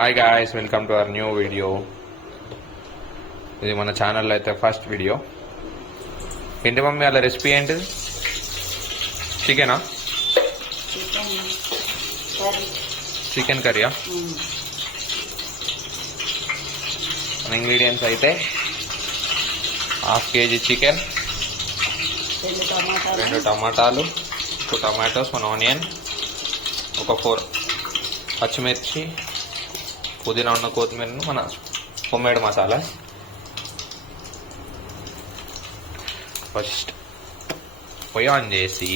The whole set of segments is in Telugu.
Hi guys, welcome to our new video. ఇది మన ఛానల్లో అయితే ఫస్ట్ వీడియో. ఏంటి మమ్మీ అలా రెసిపీ ఏంటిది? చికెనా? చికెన్ కర్రీయా? మన ఇంగ్రీడియంట్స్ అయితే హాఫ్ కేజీ చికెన్, 2 టమాటాలు, 2 టమాటోస్, 1 ఆనియన్, ఒక 4 పచ్చిమిర్చి, పుదీనా ఉన్న కొత్తిమీరను, మన హోమ్మేడ్ మసాలా. ఫస్ట్ పొయ్యి ఆన్ చేసి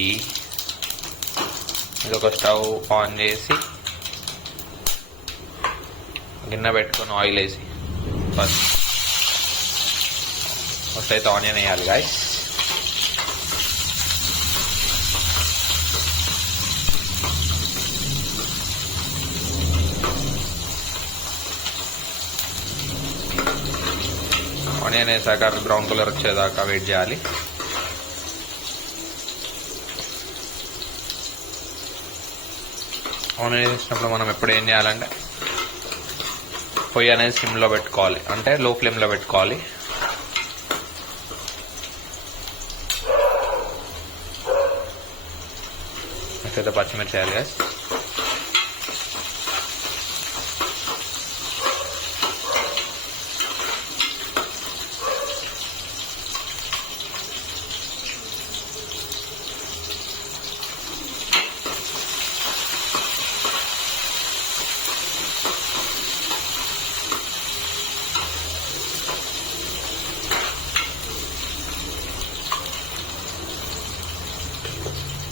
ఇదొక స్టవ్ ఆన్ చేసి గిన్నె పెట్టుకొని ఆయిల్ వేసి ఫస్ట్ అయితే ఆనియన్ వేయాలి గాయ్స్. ఆనియన్ వేసాక బ్రౌన్ కలర్ వచ్చేదాకా వెయిట్ చేయాలి. ఆనియన్ వేసినప్పుడు మనం ఎప్పుడు ఏం చేయాలంటే పొయ్యి అనేది సిమ్లో పెట్టుకోవాలి, అంటే లో ఫ్లేమ్లో పెట్టుకోవాలి. అయితే పచ్చిమిర్చి వేయాలి గాయ్స్.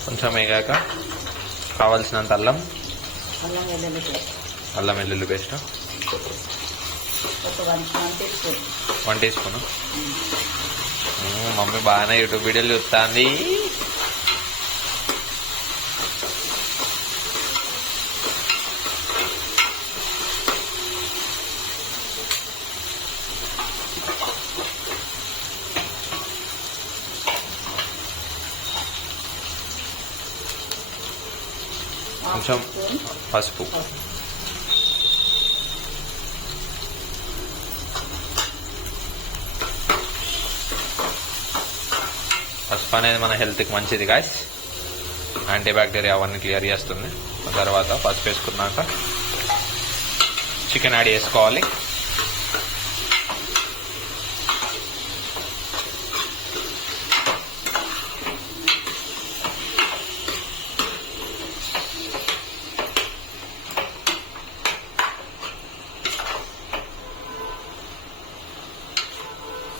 కొంచెం వేగాక కావాల్సినంత అల్లం వెల్లుల్లి పేస్ట్ 1 టీ స్పూన్. మమ్మీ బాగానే యూట్యూబ్ వీడియోలు చూస్తుంది. కొంచెం పసుపు, పసుపు అనేది మన హెల్త్కి మంచిది గాయ్స్. యాంటీబ్యాక్టీరియా అవన్నీ క్లియర్ చేస్తుంది. తర్వాత పసుపు వేసుకున్నాక చికెన్ యాడ్ చేసుకోవాలి.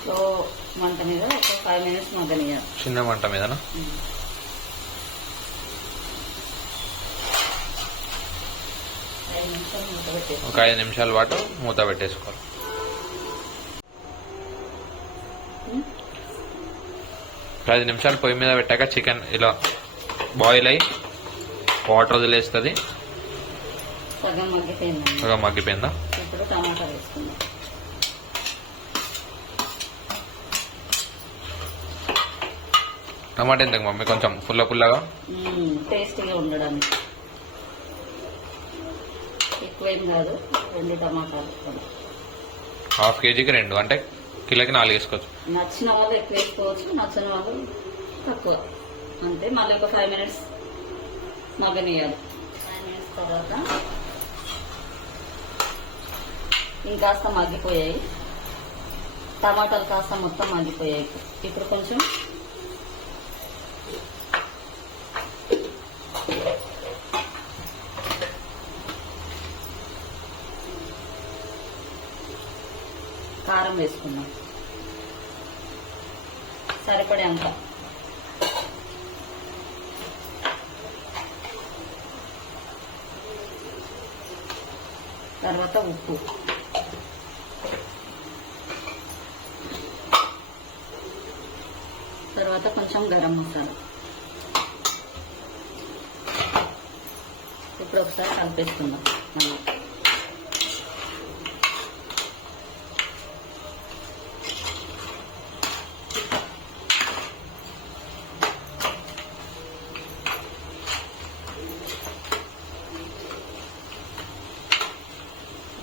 స్లో మంట మీద ఒక 5 minutes మగ్గనియాలి. చిన్న మంట మీదనా? ఒక 5 నిమిషాల పాటు మూత పెట్టేసుకోవాలి. ఒక 5 నిమిషాలు పొయ్యి మీద పెట్టాక చికెన్ ఇలా బాయిల్ అయ్యి వాటర్ వదిలేస్తుంది. సగం మగ్గిపోయిందా? ఇప్పుడు టమాటా వేసుకుందాం. టమాటా ఎందుకు మమ్మీ? కొంచెం పుల్లగా టేస్టీగా ఉండడానికి. ఎక్కువేం కాదు, 2 టమాటాలు. హాఫ్ కేజీకి 2 అంటే కిలోకి 4 వేసుకోవచ్చు. నచ్చిన వాళ్ళు ఎక్కువ వేసుకోవచ్చు, నచ్చిన వాళ్ళు తక్కువ. అంతే. మళ్ళీ ఒక 5 minutes మగ్గనియాలి. 5 minutes తర్వాత ఇంకాస్త మగ్గిపోయాయి టమాటాలు, కాస్త మొత్తం మగ్గిపోయాయి. ఇప్పుడు కొంచెం కారం వేసుకుందాం సరిపడే అంత. తర్వాత ఉప్పు, తర్వాత కొంచెం గరం మసాలా. ఇప్పుడు ఒకసారి కలిపేసుకుందాం. మళ్ళీ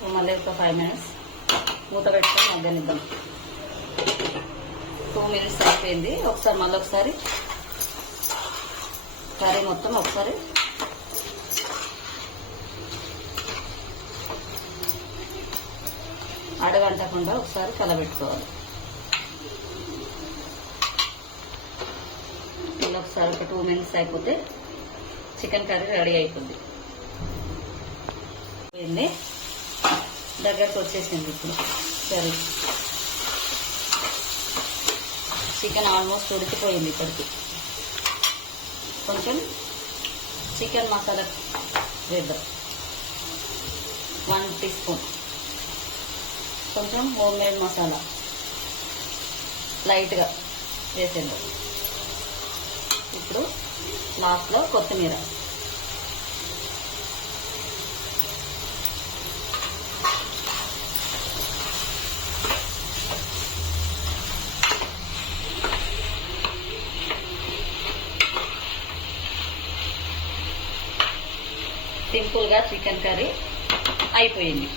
ఇప్పుడు మళ్ళీ ఒక 5 minutes మూత పెట్టుకొని మగ్గనిద్దాం. 2 minutes అయిపోయింది. ఒకసారి మళ్ళీ ఒకసారి కర్రీ మొత్తం ఒకసారి అడగంటకుండా ఒకసారి కలబెట్టుకోవాలి. ఇలా ఒకసారి ఒక 2 minutes అయిపోతే చికెన్ కర్రీ రెడీ అయిపోద్ది. దగ్గరకు వచ్చేసింది ఇప్పుడు కర్రీ. చికెన్ ఆల్మోస్ట్ ఉడికిపోయింది. ఇప్పటికి కొంచెం చికెన్ మసాలా వేద్దాం. 1 teaspoon. కొంచెం హోమ్ మేడ్ మసాలా లైట్గా వేసేద్దాం. ఇప్పుడు లాస్ట్లో కొత్తిమీర. సింపుల్గా చికెన్ కర్రీ అయిపోయింది.